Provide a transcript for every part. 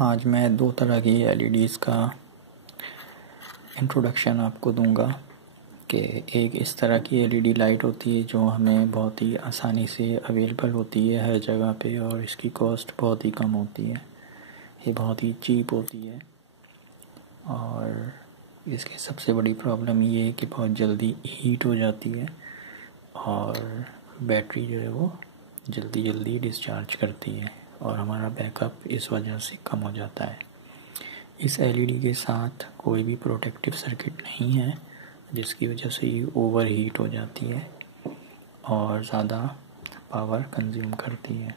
आज मैं दो तरह की एलईडीज़ का इंट्रोडक्शन आपको दूंगा कि एक इस तरह की एलईडी लाइट होती है जो हमें बहुत ही आसानी से अवेलेबल होती है हर जगह पे, और इसकी कॉस्ट बहुत ही कम होती है। ये बहुत ही चीप होती है और इसकी सबसे बड़ी प्रॉब्लम ये है कि बहुत जल्दी हीट हो जाती है और बैटरी जो है वो जल्दी जल्दी डिस्चार्ज करती है और हमारा बैकअप इस वजह से कम हो जाता है। इस एलईडी के साथ कोई भी प्रोटेक्टिव सर्किट नहीं है जिसकी वजह से ये ओवर हीट हो जाती है और ज़्यादा पावर कंज्यूम करती है,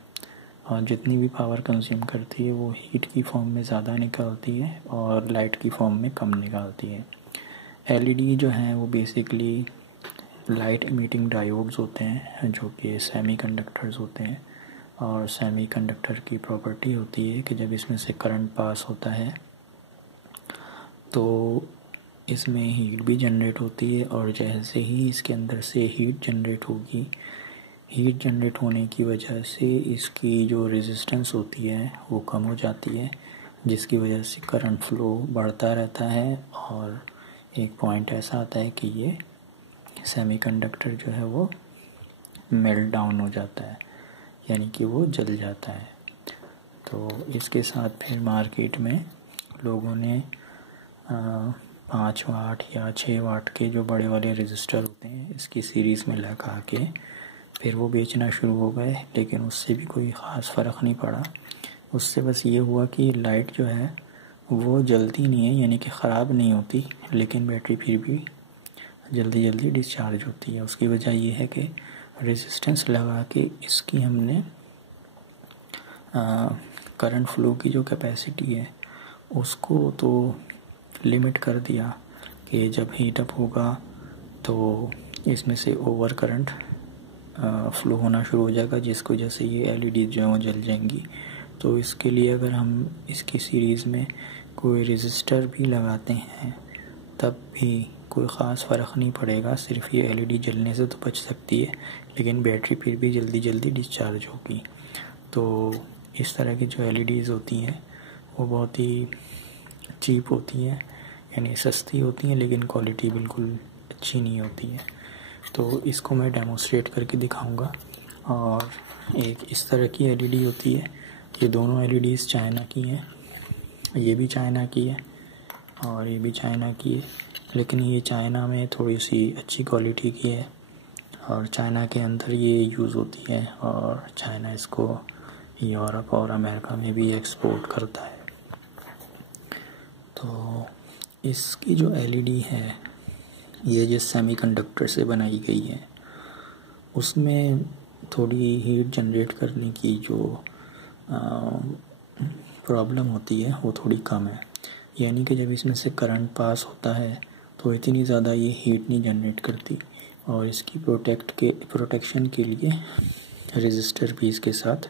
और जितनी भी पावर कंज्यूम करती है वो हीट की फॉर्म में ज़्यादा निकालती है और लाइट की फॉर्म में कम निकालती है। एलईडी जो है वो बेसिकली लाइट इमिटिंग डायोड्स होते हैं जो कि सेमीकंडक्टर्स होते हैं, और सेमीकंडक्टर की प्रॉपर्टी होती है कि जब इसमें से करंट पास होता है तो इसमें हीट भी जनरेट होती है, और जैसे ही इसके अंदर से हीट जनरेट होगी, हीट जनरेट होने की वजह से इसकी जो रेजिस्टेंस होती है वो कम हो जाती है, जिसकी वजह से करंट फ्लो बढ़ता रहता है और एक पॉइंट ऐसा आता है कि ये सेमीकंडक्टर जो है वो मेल्ट डाउन हो जाता है, यानी कि वो जल जाता है। तो इसके साथ फिर मार्केट में लोगों ने 5 वाट या 6 वाट के जो बड़े वाले रजिस्टर होते हैं इसकी सीरीज़ में लगा के फिर वो बेचना शुरू हो गए, लेकिन उससे भी कोई ख़ास फ़र्क नहीं पड़ा। उससे बस ये हुआ कि लाइट जो है वो जलती नहीं है, यानी कि ख़राब नहीं होती, लेकिन बैटरी फिर भी जल्दी जल्दी डिस्चार्ज होती है। उसकी वजह ये है कि रेजिस्टेंस लगा के इसकी हमने करंट फ्लो की जो कैपेसिटी है उसको तो लिमिट कर दिया कि जब हीट अप होगा तो इसमें से ओवर करंट फ्लो होना शुरू हो जाएगा, जिसकी वजह से ये एलईडी जो है वो जल जाएंगी। तो इसके लिए अगर हम इसकी सीरीज़ में कोई रेजिस्टर भी लगाते हैं तब भी कोई ख़ास फ़र्क नहीं पड़ेगा, सिर्फ ये एलईडी जलने से तो बच सकती है, लेकिन बैटरी फिर भी जल्दी जल्दी डिस्चार्ज होगी। तो इस तरह की जो एलईडीज़ होती हैं वो बहुत ही चीप होती हैं, यानी सस्ती होती हैं, लेकिन क्वालिटी बिल्कुल अच्छी नहीं होती है। तो इसको मैं डेमोस्ट्रेट करके दिखाऊंगा। और एक इस तरह की एलईडी होती है, ये दोनों एलईडीज़ चाइना की हैं, ये भी चाइना की है और ये भी चाइना की है, लेकिन ये चाइना में थोड़ी सी अच्छी क्वालिटी की है और चाइना के अंदर ये यूज़ होती है, और चाइना इसको यूरोप और अमेरिका में भी एक्सपोर्ट करता है। तो इसकी जो एलईडी है ये जिस सेमीकंडक्टर से बनाई गई है उसमें थोड़ी हीट जनरेट करने की जो प्रॉब्लम होती है वो थोड़ी कम है, यानी कि जब इसमें से करंट पास होता है तो इतनी ज़्यादा ये हीट नहीं जनरेट करती, और इसकी प्रोटेक्शन के लिए रेजिस्टर भी इसके साथ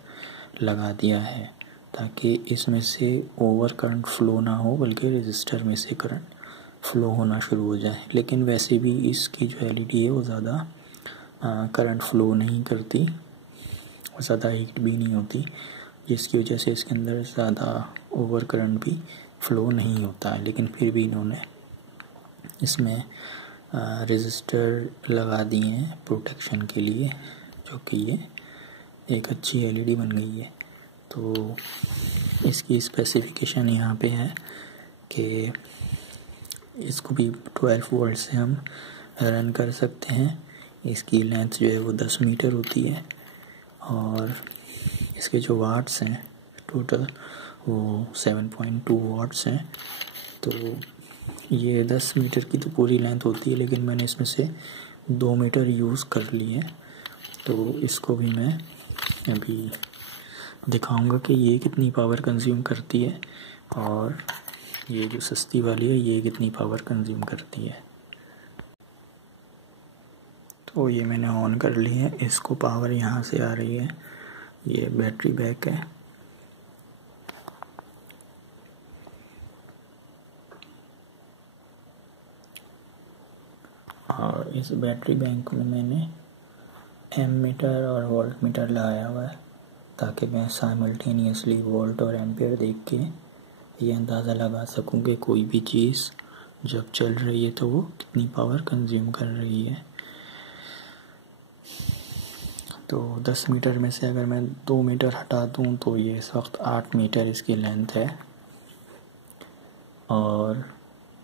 लगा दिया है ताकि इसमें से ओवर करंट फ्लो ना हो, बल्कि रेजिस्टर में से करंट फ्लो होना शुरू हो जाए। लेकिन वैसे भी इसकी जो एलईडी है वो ज़्यादा करंट फ्लो नहीं करती और ज़्यादा हीट भी नहीं होती, जिसकी वजह से इसके अंदर ज़्यादा ओवर करंट भी फ्लो नहीं होता है। लेकिन फिर भी इन्होंने इसमें रेजिस्टर लगा दिए हैं प्रोटेक्शन के लिए, जो कि ये एक अच्छी एलईडी बन गई है। तो इसकी स्पेसिफिकेशन यहाँ पे है कि इसको भी 12 वोल्ट से हम रन कर सकते हैं। इसकी लेंथ जो है वो 10 मीटर होती है और इसके जो वाट्स हैं टोटल वो 7.2 वाट्स हैं। तो ये 10 मीटर की तो पूरी लेंथ होती है, लेकिन मैंने इसमें से 2 मीटर यूज़ कर लिए, तो इसको भी मैं अभी दिखाऊंगा कि ये कितनी पावर कंज्यूम करती है और ये जो सस्ती वाली है ये कितनी पावर कंज्यूम करती है। तो ये मैंने ऑन कर ली है, इसको पावर यहाँ से आ रही है, ये बैटरी बैक है। और इस बैटरी बैंक में मैंने एमीटर और वोल्ट मीटर लगाया हुआ है ताकि मैं साइमल्टेनियसली वोल्ट और एम्पियर देख के ये अंदाज़ा लगा सकूँ कि कोई भी चीज़ जब चल रही है तो वो कितनी पावर कंज्यूम कर रही है। तो 10 मीटर में से अगर मैं 2 मीटर हटा दूँ तो ये इस वक्त 8 मीटर इसकी लेंथ है और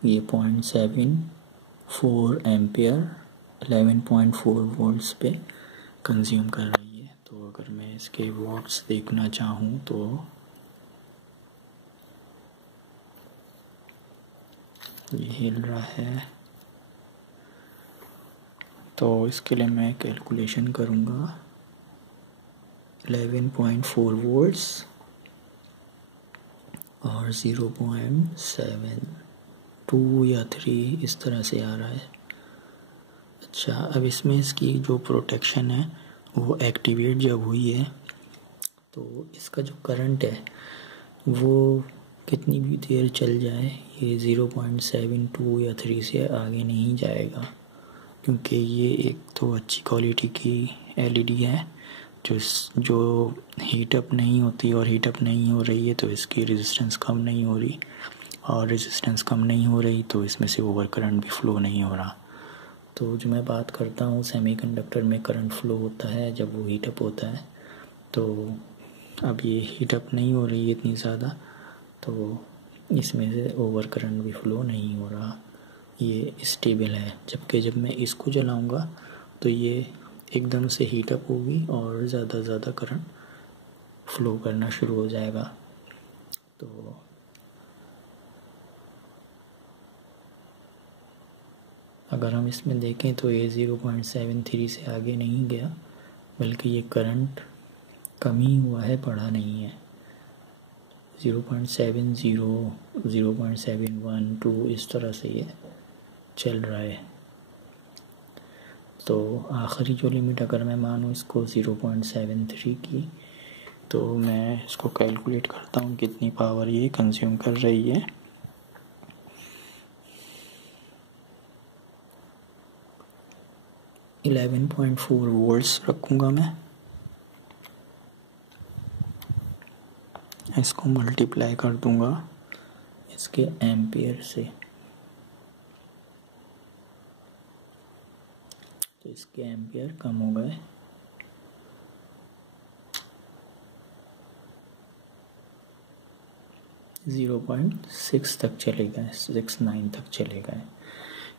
ये 0.74 एम्पियर 11.4 वोल्ट्स पे कंज्यूम कर रही है। तो अगर मैं इसके वॉट्स देखना चाहूँ तो ये हिल रहा है, तो इसके लिए मैं कैलकुलेशन करूँगा 11.4 वोल्ट्स और 0.72 या 3 इस तरह से आ रहा है। अच्छा, अब इसमें इसकी जो प्रोटेक्शन है वो एक्टिवेट जब हुई है तो इसका जो करंट है वो कितनी भी देर चल जाए ये 0.72 या 3 से आगे नहीं जाएगा, क्योंकि ये एक तो अच्छी क्वालिटी की एलईडी है जो हीटअप नहीं होती, और हीटअप नहीं हो रही है तो इसकी रेजिस्टेंस कम नहीं हो रही, और रेजिस्टेंस कम नहीं हो रही तो इसमें से ओवर करंट भी फ्लो नहीं हो रहा। तो जो मैं बात करता हूँ सेमीकंडक्टर में करंट फ्लो होता है जब वो हीटअप होता है, तो अब ये हीटअप नहीं हो रही है इतनी ज़्यादा, तो इसमें से ओवर करंट भी फ्लो नहीं हो रहा, ये स्टेबल है। जबकि जब मैं इसको जलाऊंगा तो ये एकदम से हीटअप होगी और ज़्यादा करंट फ्लो करना शुरू हो जाएगा। तो अगर हम इसमें देखें तो ये 0.73 से आगे नहीं गया, बल्कि ये करंट कम ही हुआ है, बढ़ा नहीं है। 0.70, 0.712 इस तरह से ये चल रहा है। तो आखिरी जो लिमिट अगर मैं मानूँ इसको 0.73 की, तो मैं इसको कैलकुलेट करता हूँ कितनी पावर ये कंज्यूम कर रही है। – 11.4 वोल्ट्स रखूँगा मैं, इसको मल्टीप्लाई कर दूँगा इसके एम्पियर से, तो इसके एम्पियर कम हो गए। .6 तक चले गए, 69 तक चले गए।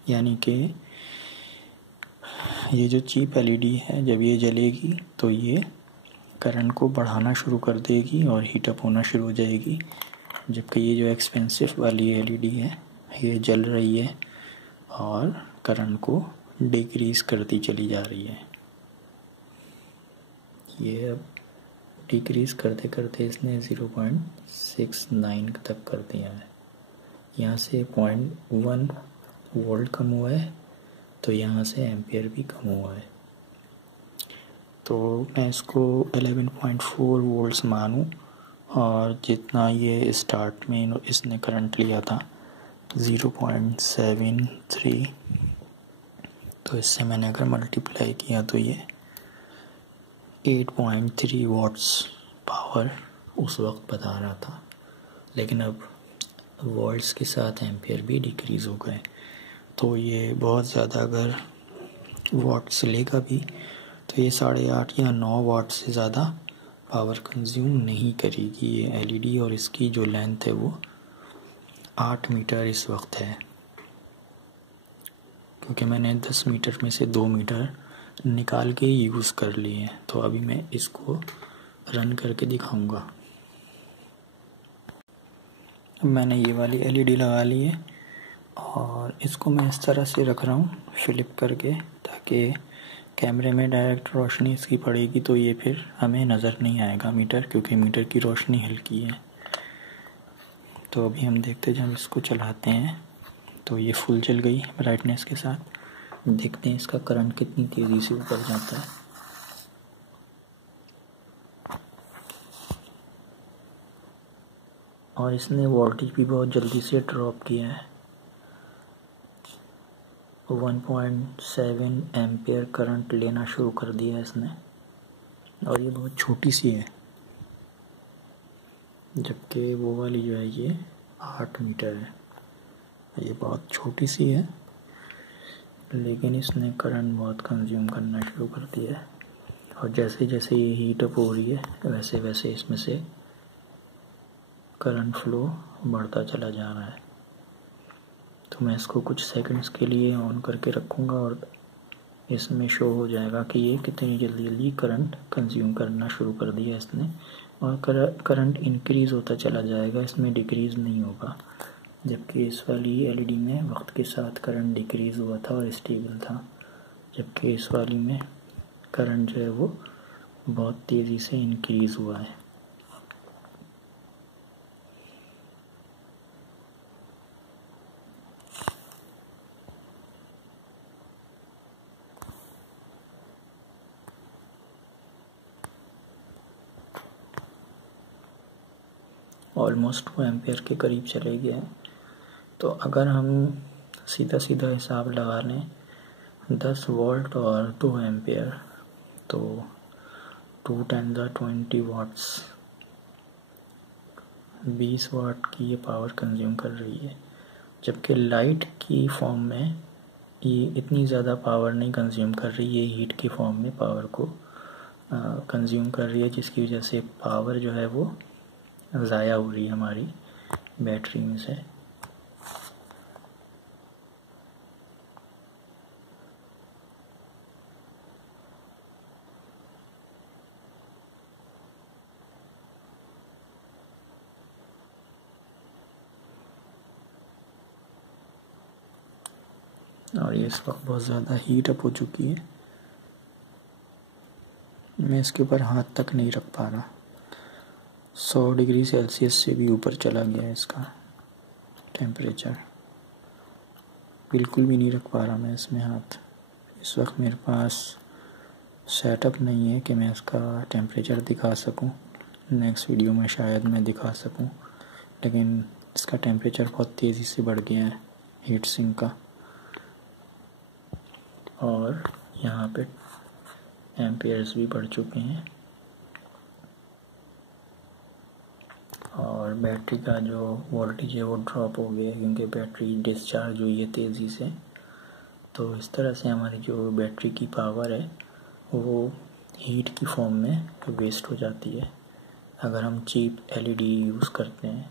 यानी कि ये जो चीप एलईडी है जब ये जलेगी तो ये करंट को बढ़ाना शुरू कर देगी और हीटअप होना शुरू हो जाएगी, जबकि ये जो एक्सपेंसिव वाली एलईडी है ये जल रही है और करंट को डिक्रीज़ करती चली जा रही है। ये अब डिक्रीज़ करते करते इसने 0.69 तक कर दिया है। यहाँ से 0.1 वोल्ट कम हुआ है, तो यहाँ से एम्पियर भी कम हुआ है। तो मैं इसको 11.4 वोल्ट्स मानूँ, और जितना ये स्टार्ट में इसने करंट लिया था 0.73, तो इससे मैंने अगर मल्टीप्लाई किया तो ये 8.3 वाट्स पावर उस वक्त बता रहा था। लेकिन अब वोल्ट्स के साथ एम्पियर भी डिक्रीज़ हो गए, तो ये बहुत ज़्यादा अगर वाट्स लेगा भी तो ये 8.5 या 9 वाट से ज़्यादा पावर कंज्यूम नहीं करेगी ये एलईडी, और इसकी जो लेंथ है वो 8 मीटर इस वक्त है, क्योंकि मैंने 10 मीटर में से 2 मीटर निकाल के यूज़ कर लिए हैं। तो अभी मैं इसको रन करके दिखाऊंगा। मैंने ये वाली एलईडी लगा ली है और इसको मैं इस तरह से रख रहा हूँ फ्लिप करके, ताकि कैमरे में डायरेक्ट रोशनी इसकी पड़ेगी तो ये फिर हमें नज़र नहीं आएगा मीटर, क्योंकि मीटर की रोशनी हल्की है। तो अभी हम देखते हैं जब इसको चलाते हैं तो ये फुल जल गई ब्राइटनेस के साथ। देखते हैं इसका करंट कितनी तेज़ी से ऊपर जाता है। और इसने वोल्टेज भी बहुत जल्दी से ड्रॉप किया है, 1.7 एम्पियर करंट लेना शुरू कर दिया है इसने, और ये बहुत छोटी सी है, जबकि वो वाली जो है ये 8 मीटर है। ये बहुत छोटी सी है, लेकिन इसने करंट बहुत कंज्यूम करना शुरू कर दिया है, और जैसे जैसे ये हीट अप हो रही है वैसे वैसे इसमें से करंट फ्लो बढ़ता चला जा रहा है। तो मैं इसको कुछ सेकंड्स के लिए ऑन करके रखूँगा और इसमें शो हो जाएगा कि ये कितनी जल्दी जल्दी करंट कंज्यूम करना शुरू कर दिया इसने, और करंट इंक्रीज़ होता चला जाएगा, इसमें डिक्रीज़ नहीं होगा। जबकि इस वाली एलईडी में वक्त के साथ करंट डिक्रीज़ हुआ था और स्टेबल था, जबकि इस वाली में करंट जो है वो बहुत तेज़ी से इंक्रीज़ हुआ है। ऑलमोस्ट 2 एम्पेयर के करीब चले गए हैं। तो अगर हम सीधा सीधा हिसाब लगा लें 10 वोल्ट और 2 एम्पेयर, तो 2 × 10⁻20 वाट्स 20 वाट की ये पावर कंज्यूम कर रही है। जबकि लाइट की फॉर्म में ये इतनी ज़्यादा पावर नहीं कंज्यूम कर रही, ये हीट की फॉर्म में पावर को कंज्यूम कर रही है, जिसकी वजह से पावर जो है वो ज़ाया हो रही है हमारी बैटरी में से। और ये इस वक्त बहुत ज़्यादा हीट अप हो चुकी है, मैं इसके ऊपर हाथ तक नहीं रख पा रहा। 100 डिग्री सेल्सियस से भी ऊपर चला गया है इसका टेम्परेचर, बिल्कुल भी नहीं रख पा रहा मैं इसमें हाथ। इस वक्त मेरे पास सेटअप नहीं है कि मैं इसका टेम्परेचर दिखा सकूं। नेक्स्ट वीडियो में शायद मैं दिखा सकूं, लेकिन इसका टेम्परेचर बहुत तेज़ी से बढ़ गया है हीट सिंक का। और यहाँ पे एम्पेयर्स भी बढ़ चुके हैं, और बैटरी का जो वोल्टेज है वो ड्रॉप हो गया है क्योंकि बैटरी डिस्चार्ज हुई है तेज़ी से। तो इस तरह से हमारी जो बैटरी की पावर है वो हीट की फॉर्म में वेस्ट हो जाती है अगर हम चीप एलईडी यूज़ करते हैं।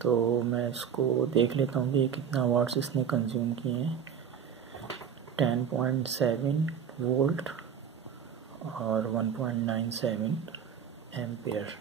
तो मैं इसको देख लेता हूँ कि कितना वाट्स इसने कंज्यूम किए हैं। 10.7 वोल्ट और 1.97 एम्पेयर।